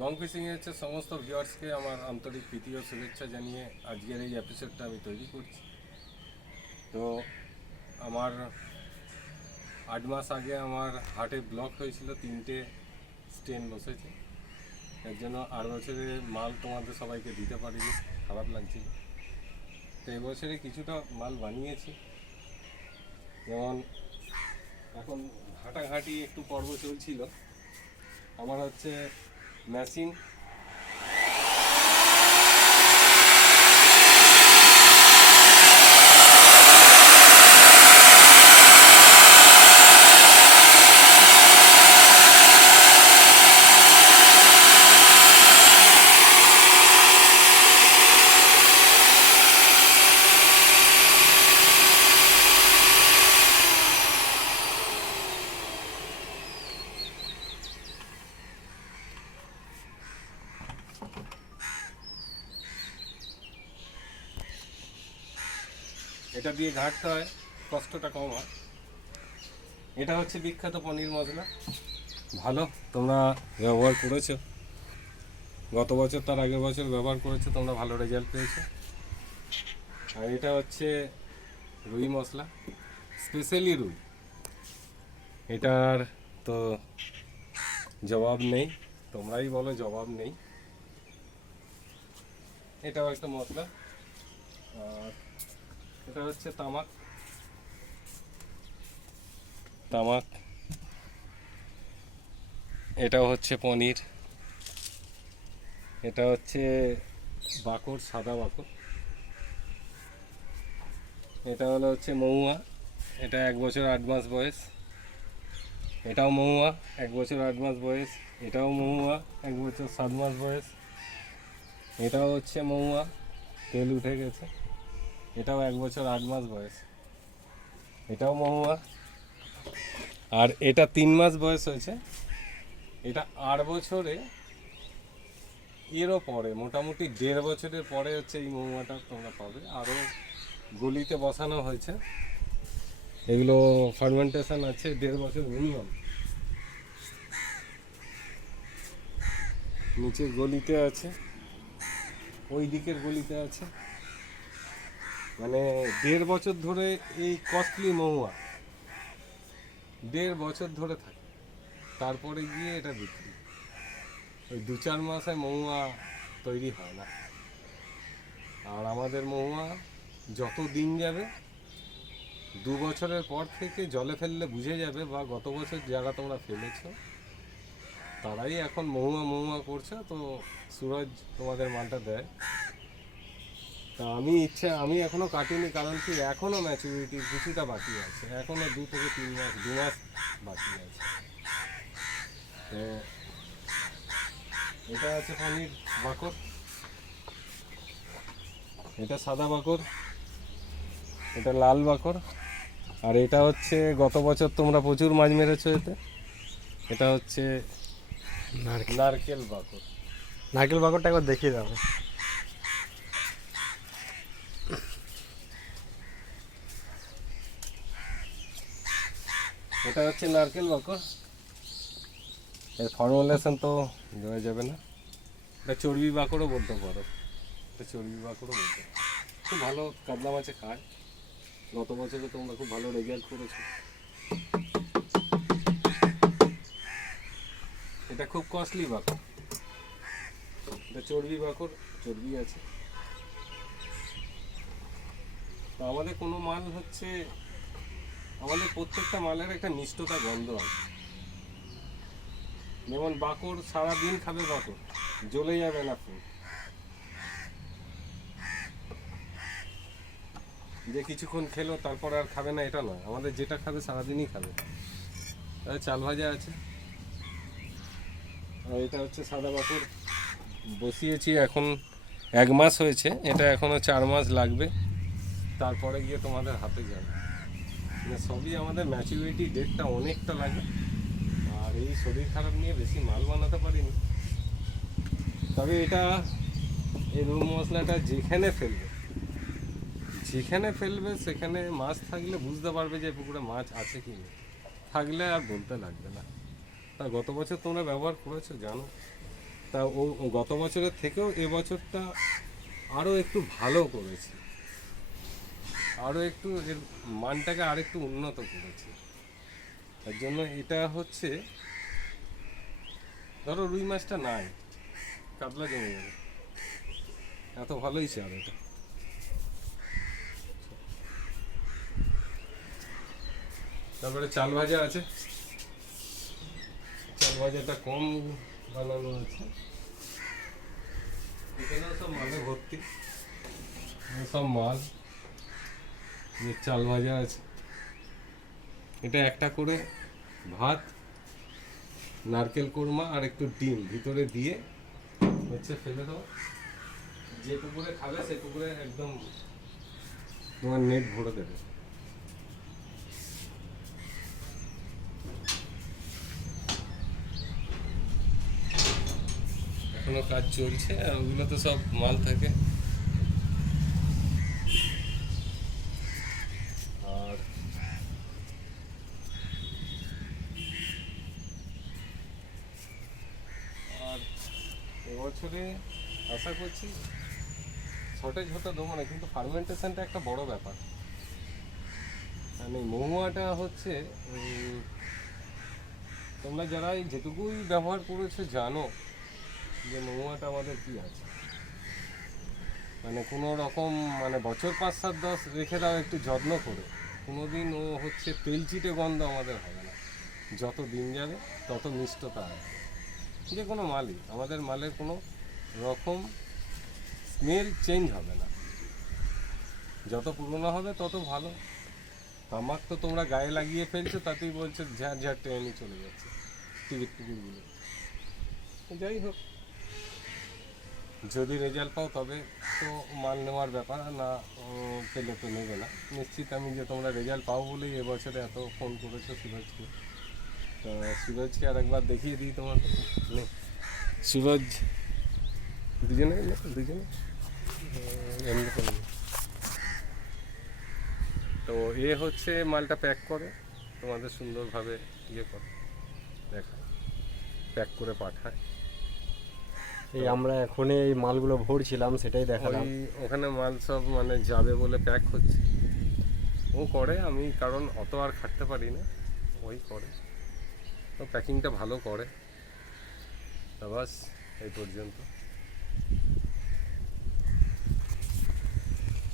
Long ফিশিংয়ে হচ্ছে সমস্ত ভিউয়ার্সকে আমার আন্তরিক প্রীতি ও শুভেচ্ছা জানিয়ে আজকের এই এপিসোডটা আমি তৈরি করছি। তো আমার 8 মাস আগে আমার হার্টে ব্লক হয়েছিল, 3টে স্টেন বসেছে। এর জন্য 8 বছরের মাল তোমাদের সবাইকে দিতে পারিনি, খারাপ লাগছিল। তো এবছরে কিছুটা মাল বানিয়েছি। যেমন এখন ঘাটাঘাটি একটু পর্ব চলছিল। আমার হচ্ছে মেশিন, এটা দিয়ে ঘাটতে হয়, কষ্টটা কম হয়। এটা হচ্ছে বিখ্যাত পনির মশলা, ভালো, তোমরা ব্যবহার করেছো গত বছর, তার আগের বছর ব্যবহার করেছো, তোমরা ভালো রেজাল্ট পেয়েছো। আর এটা হচ্ছে রুই মশলা, স্পেশালি রুই, এটার তো জবাব নেই, তোমরাই বলো জবাব নেই। এটাও একটা মশলা। আর এটা হচ্ছে তামাক, তামাক। এটাও হচ্ছে পনির। এটা হচ্ছে বাকর, সাদা বাকর। এটা হলো হচ্ছে মহুয়া, এটা 1 বছর 8 মাস বয়স। এটাও মহুয়া, 1 বছর 8 মাস বয়স। এটাও মহুয়া, 1 বছর 7 মাস বয়স। এটাও হচ্ছে মহুয়া, তেল উঠে গেছে। এটাও 1 বছর 8 মাস বয়স। এটাও মহুয়া। আর এটা 3 মাস বয়স হয়েছে। এটা 8 বছরে, এরও পরে, মোটামুটি 1.5 বছরের পরে হচ্ছে এই মহুয়াটা তোমরা পাবে। আরও গলিতে বসানো হয়েছে, এগুলো ফার্মেন্টেশন আছে 1.5 বছর মিনিমাম। নিচের গলিতে আছে, ওই দিকের গলিতে আছে। মানে 1.5 বছর ধরে এই কস্টলি মহুয়া 1.5 বছর ধরে থাকে, তারপরে গিয়ে এটা বিক্রি। ওই 2-4 মাসে মহুয়া তৈরি হয় না। আর আমাদের মহুয়া যত দিন যাবে, 2 বছরের পর থেকে জলে ফেললে বুঝে যাবে, বা গত বছর যারা তোমরা ফেলেছো তারাই এখন মহুয়া মহুয়া করছে। তো সুরজ তোমাদের মালটা দেয়। তা আমি এখনো কাটিনি, কারণ কি এখনো ম্যাচুরিটির কিছুটা বাকি আছে, এখনো 2 থেকে 3 মাস, 2 মাস বাকি আছে। তো এটা আছে পনির বাকর, এটা সাদা বাকর, এটা লাল বাকর। আর এটা হচ্ছে গত বছর তোমরা প্রচুর মাছ মেরেছো এতে, এটা হচ্ছে নারকেল বাকর। নারকেল বাকরটা একবার দেখিয়ে দাও। এটা হচ্ছে নারকেল বাকর। এর ফর্মুলেশন তো দেওয়া যাবে না। এটা চর্বি বাকরও বলতে পারো, এটা চর্বি বাকরও বলতে পারো। খুব ভালো কাতলা মাছে খায়, গত বছরে তোমরা খুব ভালো রেজাল্ট করেছো। এটা খুব কস্টলি বাকর, এটা চর্বি বাকর, চর্বি আছে। তো আমাদের কোনো মাল হচ্ছে, আমাদের প্রত্যেকটা মালের একটা মিষ্টতা গন্ধ আছে। যেমন বাকর সারাদিন খাবে, বাকর জ্বলে যাবে না ফুল, যে কিছুক্ষণ খেলো তারপর আর খাবে না, এটা নয়। আমাদের যেটা খাবে সারাদিনই খাবে। চাল ভাজা আছে। আর এটা হচ্ছে সাদা বাকর, বসিয়েছি এখন 1 মাস হয়েছে, এটা এখনো 4 মাস লাগবে, তারপরে গিয়ে তোমাদের হাতে যাবে। মানে সবই আমাদের ম্যাচুরিটি ডেটটা অনেকটা লাগে। আর এই শরীর খারাপ নিয়ে বেশি মাল বানাতে পারিনি। তবে এটা, এই রুম মশলাটা যেখানে ফেলবে, যেখানে ফেলবে সেখানে মাছ থাকলে বুঝতে পারবে যে পুকুরে মাছ আছে কি না, থাকলে আর বলতে লাগবে না। তা গত বছর তোমরা ব্যবহার করেছো, জানো। তা ও ও গত বছরের থেকেও এবছরটা আরও একটু ভালো করেছে, আরও একটু এর মানটাকে আরেকটু উন্নত করেছে। তার জন্য এটা হচ্ছে, ধরো রুই মাছটা নাই, কাতলা জমে যাবে, এত ভালোই চাল এটা। তারপরে চাল ভাজা আছে, চাল ভাজাটা কম বানানো আছে, এখানেও সব মালে ভর্তি, সব মাল। যে চাল ভাজা আছে, এটা একটা করে ভাত, নারকেল কোরমা আর একটু ডিম ভিতরে দিয়ে হচ্ছে ফেলে দাও, যে পুকুরে খাবে সে পুকুরে একদম তোমার নেট ভরে দেবে। এখনো কাজ চলছে, আর ওগুলো তো সব মাল থাকে। আর আর এবছরে আশা করছি শর্টেজ হতে দেবো না, কিন্তু ফার্মেন্টেশনটা একটা বড় ব্যাপার। মানে মহুয়াটা হচ্ছে তোমরা যারা এই যেটুকুই ব্যবহার করেছো জানো যে মহুয়াটা আমাদের কি আছে। মানে কোনো রকম মানে বছর 5, 7, 10 রেখে দাও একটু যত্ন করে, কোনোদিন ও হচ্ছে তেলচিটে গন্ধ আমাদের হবে না। যত দিন যাবে তত মিষ্টতা আসবে। যে কোনো মালই, আমাদের মালের কোনো রকম স্মেল চেঞ্জ হবে না। যত পুরনো হবে তত ভালো। তামাক তো তোমরা গায়ে লাগিয়ে ফেলছো, তাতেই বলছো ঝাড় ঝাড় টেনে চলে যাচ্ছে টিকিটগুলো। যাই হোক, যদি রেজাল্ট পাও তবে তো মাল নেওয়ার ব্যাপার, না পেলে তো নেবে না। নিশ্চিত আমি যে তোমরা রেজাল্ট পাও বলেই এবছরে এত ফোন করেছো সুরজকে। তো সুরজকে আর একবার দেখিয়ে দিই তোমার সুরজ, দুজনে এমনি করে নে। তো এ হচ্ছে মালটা প্যাক করে তোমাদের সুন্দরভাবে ইয়ে করে, দেখা প্যাক করে পাঠায়। এই আমরা এখনই এই মালগুলো ভরছিলাম, সেটাই দেখালাম। ওখানে মাল সব মানে যাবে বলে প্যাক হচ্ছে, ও করে, আমি কারণ অত আর খাটতে পারি না, ওই করে। তো প্যাকিংটা ভালো করে। তা বাস এই পর্যন্ত।